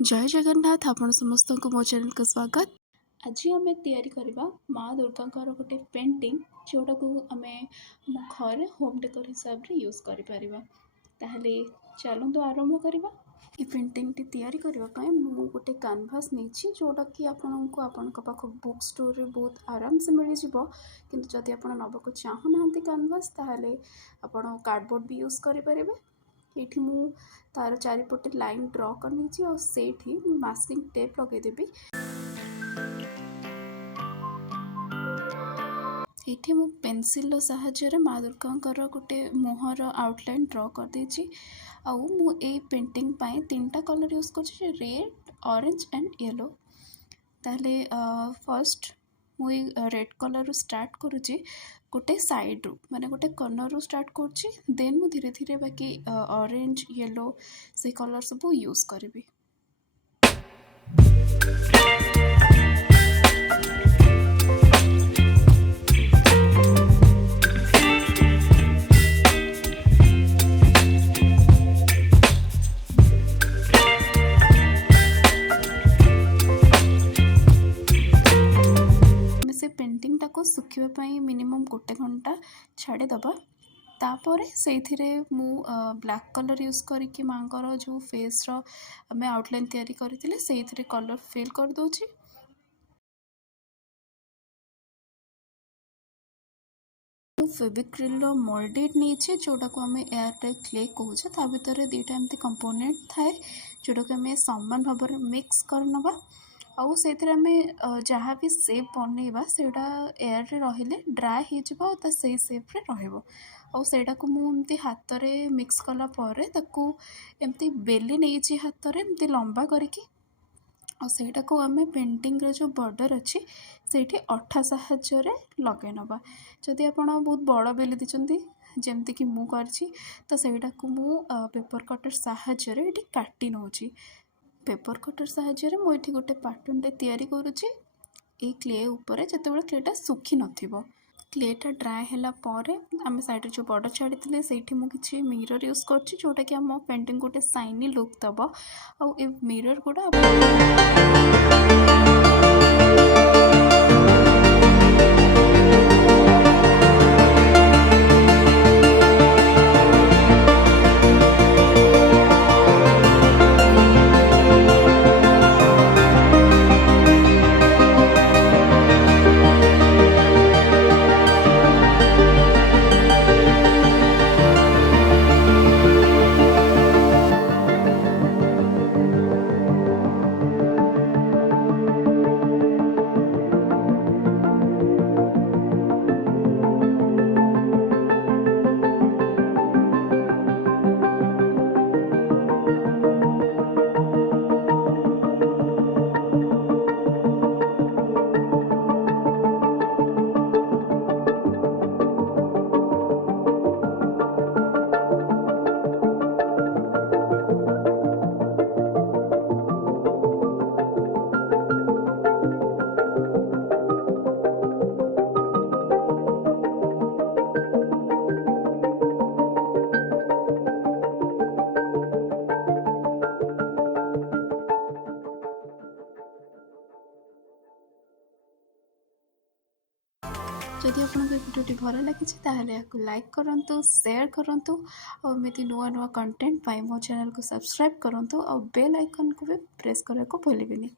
जय जगन्नाथ आपण समस्त को मो चैनल को स्वागत। आज आम तैयारी करवा माँ दुर्गा गोटे पेंटिंग जोटा को आम आम घर होम डेकोर हिसाब से यूज करें। चलतु आरंभ करवा। ये पेंटिंग टी तैयारी करने मु गोटे कैनवास नहीं जोटा कि आपण को आपण पाख बुक स्टोर रे बहुत आराम से मिल जाव। किंतु जदि आप नवाक चाहूना कैनवास ताहले आपण कार्डबोर्ड भी यूज करें। ये मु तार चारिपटे लाइन ड्र कर और सेठी मास्किंग टेप लगेदेवी। ये मु पेनसिल साहाय्य माँ दुर्गा गोटे मुहर आउटलाइन ड्र कर देछि। आउ मु ए पेंटिंग पाए तीनटा कलर यूज कर रेड ऑरेंज एंड येलो। ताहले फर्स्ट मुई रेड कलर स्टार्ट करुच्ची गोटे साइड रू माने गोटे कॉर्नर रू स्टार्ट करुच्ची। देन मु धीरे धीरे बाकी ऑरेंज येलो से कलर सब यूज करी। पेंटिंग टाको सुखापी मिनिमम गोटे घंटा छाड़ीदबा। तापर से मु ब्लैक कलर यूज करके माँ जो फेस आम आउटलाइन तैयारी करथिले से कलर फिल कर दोची। फेविक्रिल मोल्डेड नहीं जोटा को आम एयर टाइप क्ले कहे ता भर दुईटा एमती कंपोनेंट थाए जोटा को आम समान भाव में मिक्स करनवा। आउ से जहाँ भी सेप बनइबा सेटा एयर रे रहिले ड्राई हो से सेप रे रहिबो। आउ सेटा को मु एमती हाथ रे मिक्स कला परे ताकू एमती बेली नहीं हाथ रे एमती लंबा करके और सेटा को आम पेंटिंग रे जो बॉर्डर अच्छी से अठा साहाय्य लगे नवा। जदि आप बहुत बड़ बेली दीचंती जमती कि मु करछि तो सेटा को मु पेपर कटर साहाय्य ये काटी नौची। पेपर कटर साहाय्य मुझे गोटे पैटर्न टे तैयारी करुच्ची ए क्ले उपरे जितेबाला क्लेटा सुखी नथिबो। क्लेटा ड्राए होला परे आम साइड जो बॉर्डर छाड़ी से किसी मिरर यूज करछि जोटा कि आम पेंटिंग गोटे साइनी लुक दब। आउ ए मिरर गुड़ा जदि आपको भिडियोटी भल लगी लाइक करूँ शेयर करूँ और एमती नुआ नुआ कंटेंट पाई मो चैनल को सब्सक्राइब करूँ और बेल आइकन को भी प्रेस करने को भूलिए।